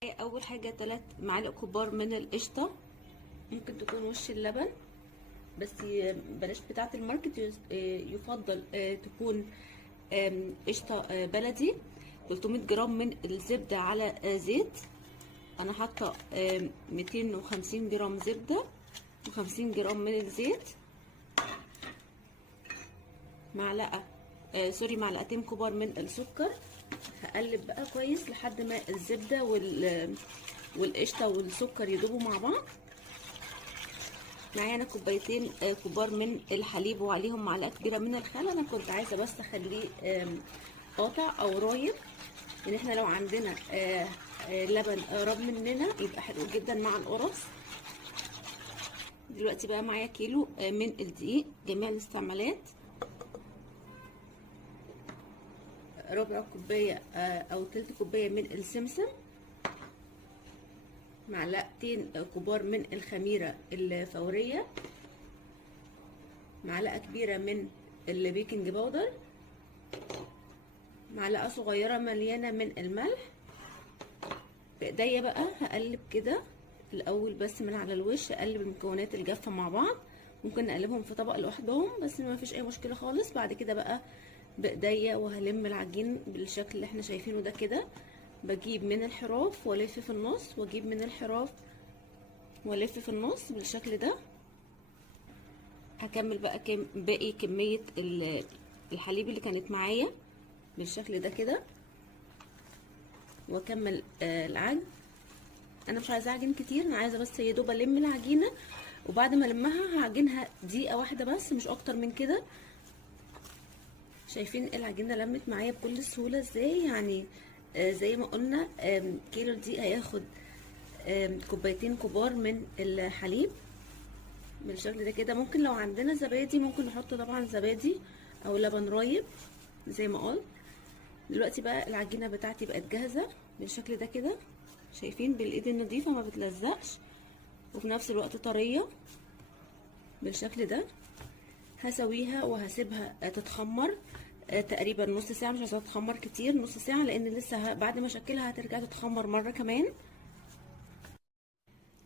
اول حاجه 3 معالق كبار من القشطه، ممكن تكون وش اللبن بس بلاش بتاعه الماركت، يفضل تكون قشطه بلدي. 300 جرام من الزبده على زيت. انا حاطه 250 جرام زبده و50 جرام من الزيت. معلقتين كبار من السكر. هقلب بقى كويس لحد ما الزبده والقشطه والسكر يدوبوا مع بعض. معايا انا كوبايتين كبار من الحليب وعليهم معلقه كبيره من الخل. انا كنت عايزه بس اخليه قاطع او رايب، يعني احنا لو عندنا لبن قرب مننا يبقى حلو جدا مع القرص. دلوقتي بقى معايا كيلو من الدقيق جميع الاستعمالات، ربع كوبايه او تلت كوبايه من السمسم، معلقتين كبار من الخميره الفوريه، معلقه كبيره من البيكنج باودر، معلقه صغيره مليانه من الملح. بايديا بقى هقلب كده الاول بس من على الوش، اقلب المكونات الجافه مع بعض. ممكن نقلبهم في طبق لوحدهم بس ما فيش اي مشكله خالص. بعد كده بقى بايديا وهلم العجين بالشكل اللي احنا شايفينه ده كده. بجيب من الحراف والف في النص، واجيب من الحراف والف في النص بالشكل ده. هكمل بقى باقي كميه الحليب اللي كانت معايا بالشكل ده كده، واكمل العجن. انا مش عايزه اعجن كتير، انا عايزه بس يا دوب الم العجينه، وبعد ما المها هعجنها دقيقه واحده بس مش اكتر من كده. شايفين العجينه لمت معايا بكل سهوله ازاي؟ يعني زي ما قلنا كيلو دقيق هياخد كوبايتين كبار من الحليب بالشكل ده كده. ممكن لو عندنا زبادي ممكن نحط طبعا زبادي او لبن رايب زي ما قلت. دلوقتي بقى العجينه بتاعتي بقت جاهزه بالشكل ده كده، شايفين بالايد النظيفه ما بتلزقش وفي نفس الوقت طريه بالشكل ده. هسويها وهسيبها تتخمر تقريبا نص ساعه، مش عايزاها تتخمر كتير، نص ساعه، لان لسه بعد ما اشكلها هترجع تتخمر مره كمان.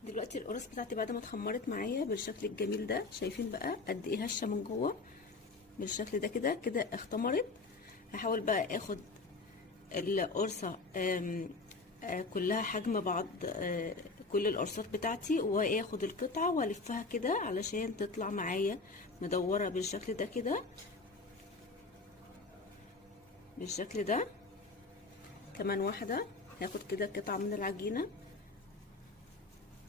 دلوقتي القرص بتاعتي بعد ما اتخمرت معايا بالشكل الجميل ده، شايفين بقى قد ايه هشه من جوه بالشكل ده كده كده اختمرت. هحاول بقى اخد القرصه كلها حجم بعض، كل القرصات بتاعتي، واخد القطعه والفها كده علشان تطلع معايا مدوره بالشكل ده كده، بالشكل ده. كمان واحده هاخد كده قطعه من العجينه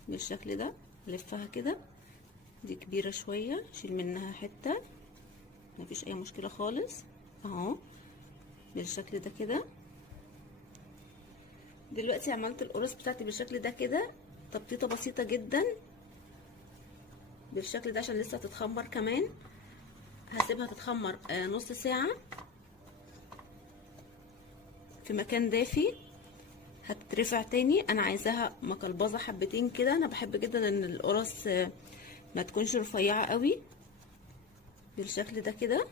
بالشكل ده، الفها كده. دي كبيره شويه، اشيل منها حته مفيش اي مشكله خالص اهو بالشكل ده كده. دلوقتي عملت القرص بتاعتي بالشكل ده كده، تبطيطه بسيطه جدا بالشكل ده عشان لسه هتتخمر كمان. هسيبها تتخمر نص ساعه في مكان دافي. هتترفع تاني، انا عايزاها مقلبظه حبتين كده. انا بحب جدا ان القرص ما تكونش رفيعه قوي بالشكل ده كده.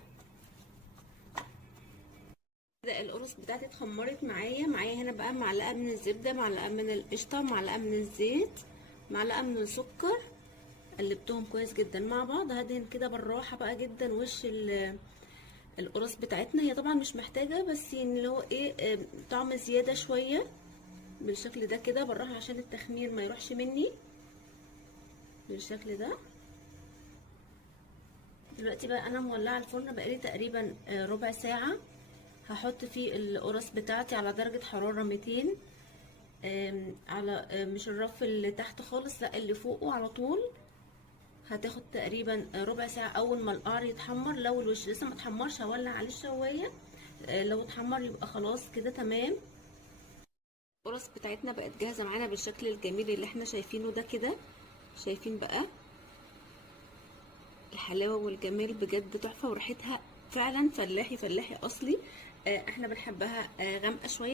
القرص بتاعتي اتخمرت معايا هنا بقى معلقه من الزبده، معلقه من القشطه، معلقه من الزيت، معلقه من السكر. قلبتهم كويس جدا مع بعض. هدهن كده بالراحه بقى جدا وش القرص بتاعتنا. هي طبعا مش محتاجه بس يعني اللي هو ايه طعم زياده شويه بالشكل ده كده بالراحه عشان التخمير ما يروحش مني بالشكل ده. دلوقتي بقى انا مولعه الفرن بقالي تقريبا ربع ساعه. هحط فيه القرص بتاعتي على درجه حراره 200، على مش الرف اللي تحت خالص، لا اللي فوقه على طول. هتاخد تقريبا ربع ساعه. اول ما القعر يتحمر، لو الوش لسه ما اتحمرش هولع عليه الشوايه، لو اتحمر يبقى خلاص كده تمام. القرص بتاعتنا بقت جاهزه معانا بالشكل الجميل اللي احنا شايفينه ده كده. شايفين بقى الحلاوه والجمال بجد تحفه، وريحتها فعلا فلاحي اصلي. احنا بنحبها غامقه شويه.